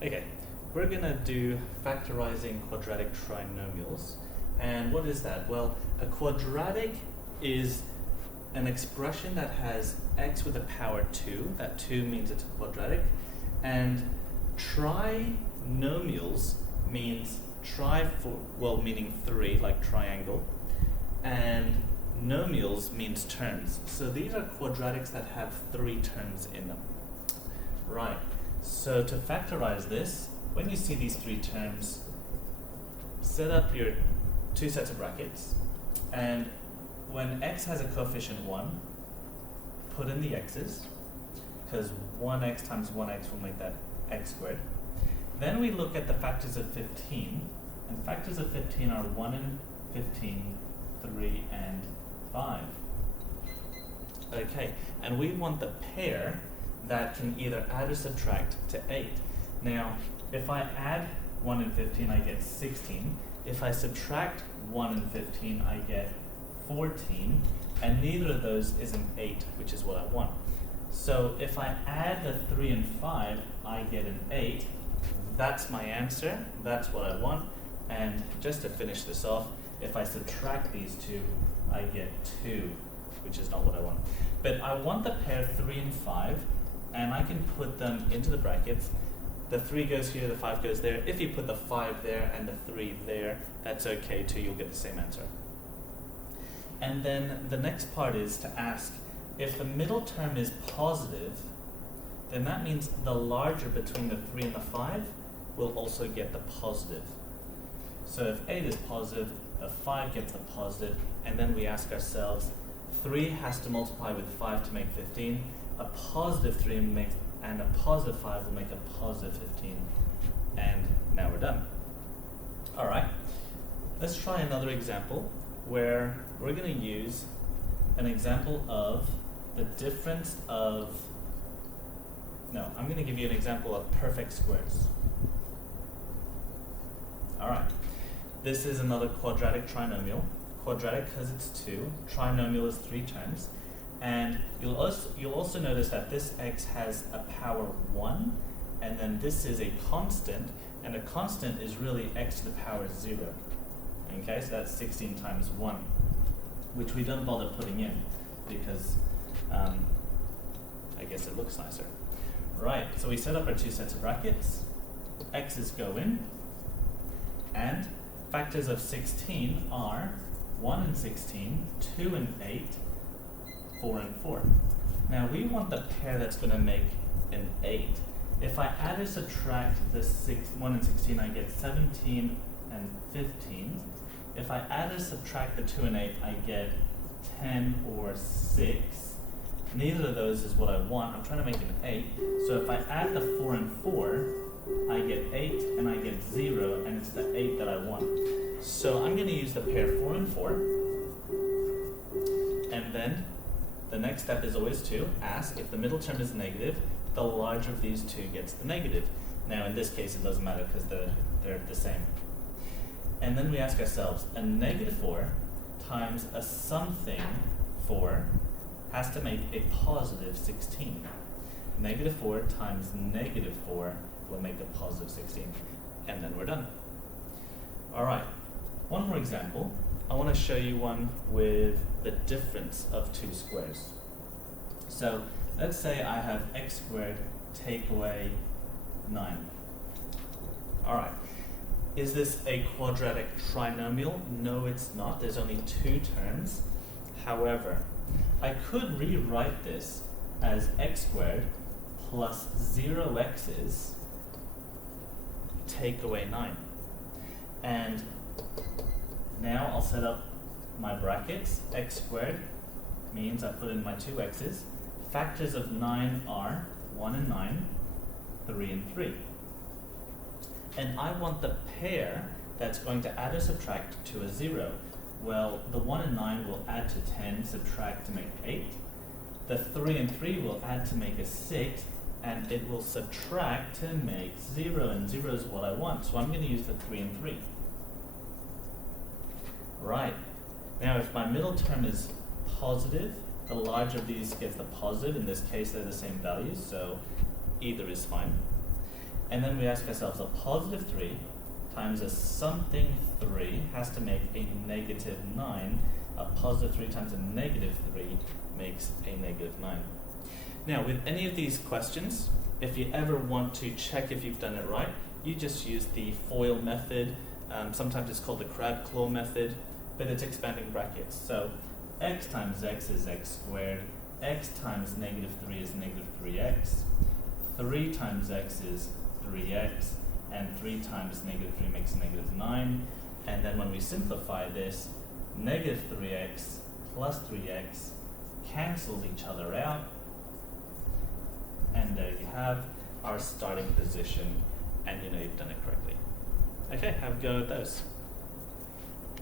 Okay, we're gonna do factorizing quadratic trinomials. And what is that? Well, a quadratic is an expression that has x with the power 2. That 2 means it's a quadratic. And trinomials means meaning 3, like triangle. And nomials means terms. So these are quadratics that have 3 terms in them. Right. So to factorize this, when you see these 3 terms, set up your 2 sets of brackets, and when x has a coefficient 1, put in the x's, because 1x times 1x will make that x squared. Then we look at the factors of 15, and factors of 15 are 1 and 15, 3 and 5. Okay, and we want the pair that can either add or subtract to 8. Now, if I add 1 and 15, I get 16. If I subtract 1 and 15, I get 14. And neither of those is an 8, which is what I want. So if I add the 3 and 5, I get an 8. That's my answer. That's what I want. And just to finish this off, if I subtract these 2, I get 2, which is not what I want. But I want the pair 3 and 5, and I can put them into the brackets. The 3 goes here, the 5 goes there. If you put the 5 there and the 3 there, that's okay too, you'll get the same answer. And then the next part is to ask, if the middle term is positive, then that means the larger between the 3 and the 5 will also get the positive. So if 8 is positive, the 5 gets the positive, and then we ask ourselves, 3 has to multiply with 5 to make 15, a positive 3 makes, and a positive 5 will make a positive 15, and now we're done. Alright, let's try another example where we're going to use an example of the difference of, I'm going to give you an example of perfect squares. Alright, this is another quadratic trinomial. Quadratic because it's 2, trinomial is 3 terms, and you'll also notice that this x has a power 1, and then this is a constant, and a constant is really x to the power 0. Okay, so that's 16 times 1, which we don't bother putting in because I guess it looks nicer. Right, so we set up our 2 sets of brackets, x's go in, and factors of 16 are 1 and 16, 2 and 8, 4 and 4. Now we want the pair that's going to make an 8. If I add or subtract the 1 and 16, I get 17 and 15. If I add or subtract the 2 and 8, I get 10 or 6. Neither of those is what I want. I'm trying to make an 8. So if I add the 4 and 4, I get 8 and I get 0, and it's the 8 that I want. So I'm going to use the pair 4 and 4. And then the next step is always to ask if the middle term is negative, the larger of these 2 gets the negative. Now in this case it doesn't matter because they're the same. And then we ask ourselves, a negative 4 times a something 4 has to make a positive 16. Negative 4 times negative 4 will make a positive 16. And then we're done. Alright, one more example. I want to show you one with the difference of 2 squares. So let's say I have x squared take away 9. Alright. Is this a quadratic trinomial? No, it's not. There's only 2 terms. However, I could rewrite this as x squared plus 0x's take away 9. And now I'll set up my brackets. X squared means I put in my 2 x's. Factors of 9 are 1 and 9, 3 and 3. And I want the pair that's going to add or subtract to a 0. Well, the 1 and 9 will add to 10, subtract to make 8. The 3 and 3 will add to make a 6, and it will subtract to make 0, and 0 is what I want. So I'm going to use the 3 and 3. Right. Now if my middle term is positive, the larger of these gets the positive. In this case they're the same values, so either is fine. And then we ask ourselves, a positive 3 times a something 3 has to make a negative 9. A positive 3 times a negative 3 makes a negative 9. Now, with any of these questions, if you ever want to check if you've done it right, you just use the FOIL method. Sometimes it's called the crab claw method, but it's expanding brackets. So x times x is x squared, x times negative 3 is negative 3x, 3 times x is 3x, and 3 times negative 3 makes negative 9. And then when we simplify this, negative 3x plus 3x cancels each other out. And there you have our starting position, and you know you've done it correctly. Okay, have a go at those.